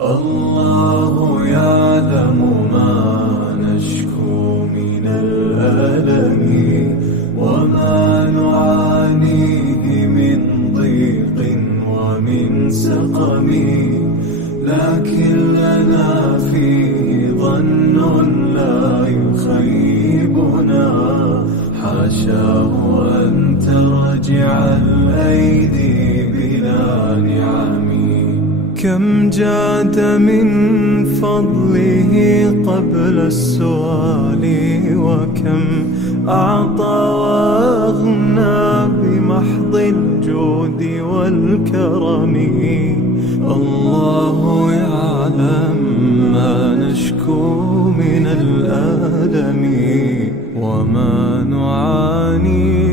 الله يعلم ما نشكو من الألم وما نعانيه من ضيق ومن سقم، لكن لنا فيه ظن لا يخيبنا، حاشاه أن ترجع الأيدي بلا نعم. كم جاد من فضله قبل السؤال، وكم أعطى وأغنى بمحض الجود والكرم. الله يعلم ما نشكو من الألم وما نعاني